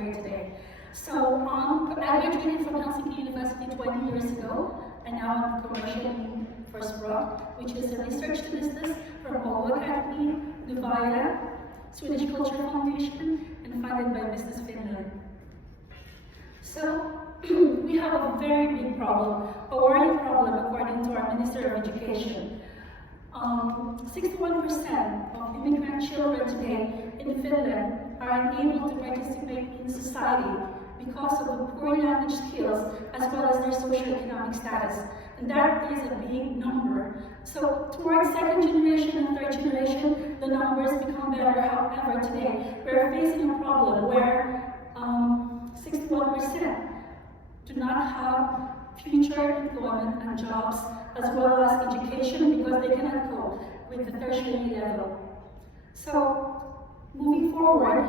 here today. So I graduated from Helsinki University 20 years ago, and now I'm commercial in First Rock, which is a research to business from Åbo Academy, Novaya, Swedish Culture Foundation, and funded by Business Finland. So we have a very big problem, a worrying problem according to our Minister of Education. 61% of immigrant children today in Finland are unable to participate in society because of the poor language skills as well as their socioeconomic status. And that is a big number. So towards second generation and third generation, the numbers become better. However, today we're facing a problem where 61% do not have future employment and jobs as well as education because they cannot cope with the tertiary level. So moving forward,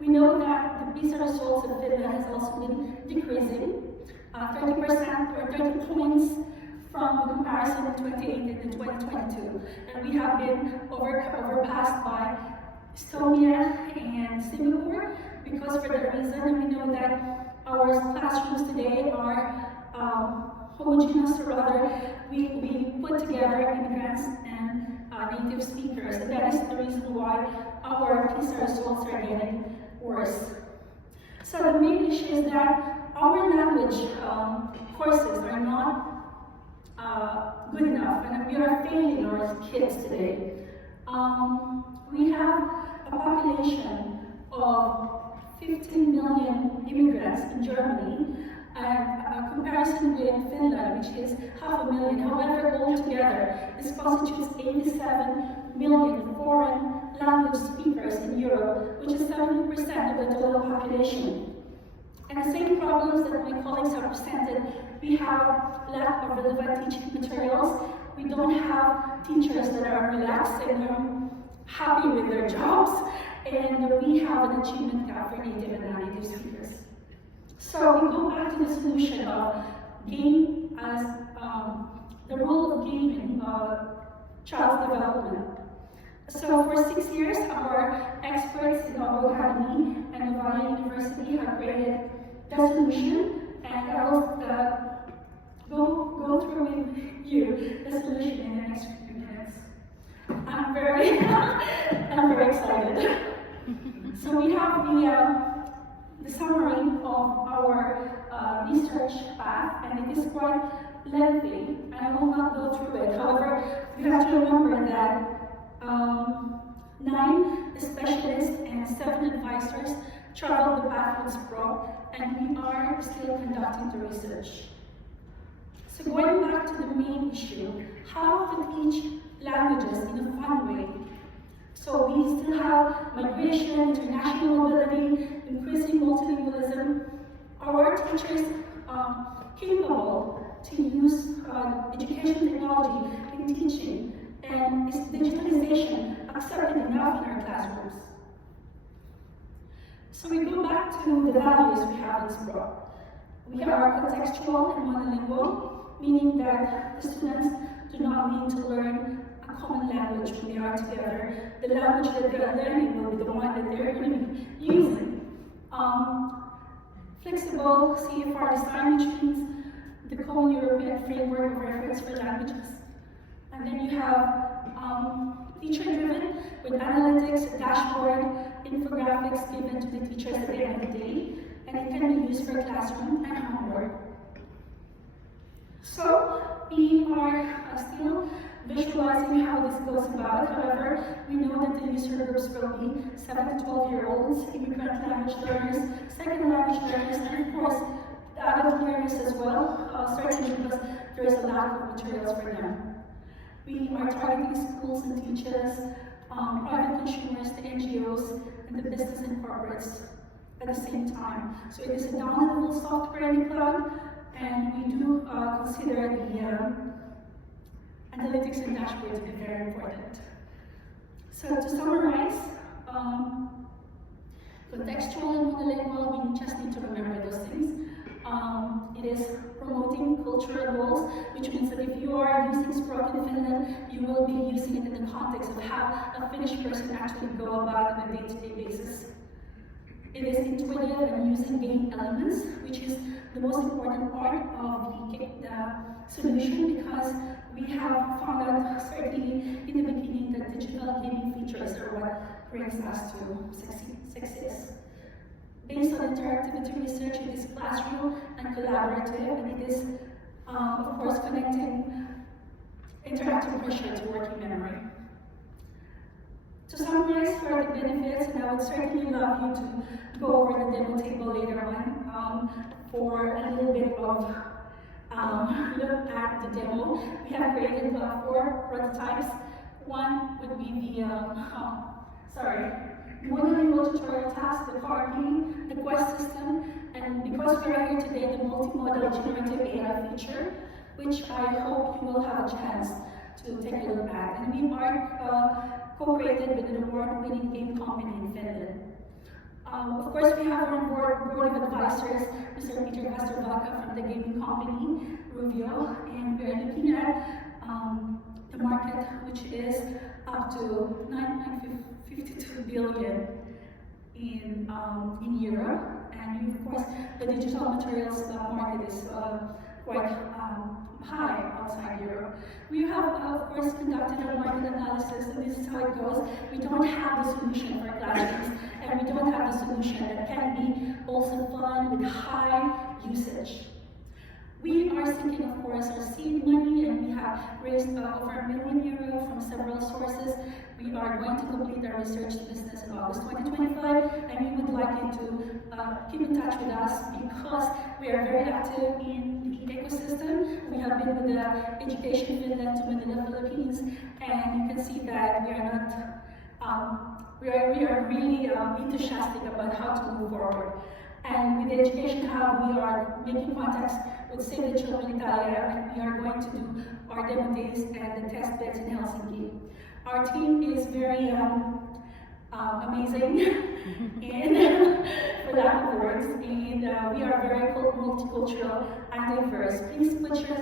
we know that the PISA results in Finland has also been decreasing, 30% or 30 points from the comparison in 2018 and 2022. And we have been overpassed by Estonia and Singapore because for that reason we know that our classrooms today are homogeneous, or rather we put together immigrants and native speakers, and that is the reason why our PISA results are getting worse. So the main issue is that our language courses are not good enough, and we are failing our kids today. We have a population of 15 million immigrants in Germany, and a comparison with Finland, which is 500,000. However, altogether, this constitutes 87 million foreign language speakers in Europe, which is 70% of the total population. And the same problems that my colleagues have presented, we have lack of relevant teaching materials. We don't have teachers that are relaxed and happy with their jobs, and we have an achievement gap for native and non-native speakers. So we go back to the solution of game as the role of game in child development. So for 6 years, our experts in Åbo Academy and Novaya University have created the solution, and I will go through with you the solution in the next few minutes. I'm very excited. So we have the summary of our research path, and it is quite lengthy, and I will not go through it. However, you have to remember that 9 specialists and 7 advisors traveled the path with SPRO, and we are still conducting the research. So going back to the main issue, how to teach languages in a fun way. So we still have migration, international mobility, increasing multilingualism. Our teachers are capable to use education technology in teaching, and is digitalization accepted enough in our classrooms? So we go back to the values we have in SPRO. We are contextual and monolingual, meaning that the students do not need to learn a common language when they are together. The language that they are learning will be the one that they're going to be using. Flexible CFR design, which means the Common European Framework of Reference for Languages. And then you have teacher-driven with analytics, a dashboard, infographics given to the teachers at the end of the day, and it can be used for classroom and homework. So we are still visualizing how this goes about. However, we know that the user groups will be 7 to 12-year-olds, immigrant language learners, second language learners, and of course, the adult learners as well, certainly because there is a lack of materials for them. We are targeting schools and teachers, private consumers, the NGOs, and the business and corporates at the same time. So it is a downloadable software in the cloud, and we do consider the analytics and dashboard to be very important. So to summarize, contextual and monolingual, we just need to remember those things. It is promoting cultural goals, which means that if you are using SPRO in Finland, you will be using it in the context of how a Finnish person actually go about on a day-to-day basis. It is intuitive and using game elements, which is the most important part of the solution, because we have found out certainly in the beginning that digital gaming features are what brings us to success. Based on interactivity research, it is classroom and collaborative, and it is, of course, connecting interactive pressure to working memory. To summarize for the benefits, and I would certainly love you to go over the demo table later on for a little bit of look at the demo. We have created 4 prototypes. One would be the modular tutorial task, the card game, the quest system, and because we are here today, the multimodal generative AI feature, which I hope you will have a chance to take a look at. And we are co-created with an award-winning game company in Finland. Of course, we have on board of advisors, Mr. Peter Westervalka from the gaming company, Ruvio, and we are looking at the market, which is up to 9.52 billion in Europe, and of course, the digital materials market is quite high outside Europe. We have, of course, conducted a market analysis, and this is how it goes. We don't have the solution for classrooms, and we don't have the solution that can be also fun with high usage. We are seeking, of course, our seed money, and we have raised over €1 million from several sources. We are going to complete our research business in August 2025, and we would like you to keep in touch with us because we are very active in the ecosystem. We have been with the Education Finland to Manila, Philippines, and you can see that we are not, we are really enthusiastic about how to move forward. And with the Education Hub, we are making contacts with Save the Children Italia, and we are going to do our demo days and the test beds in Helsinki. Our team is very amazing, and for lack of words, and we are very multicultural and diverse. Please put your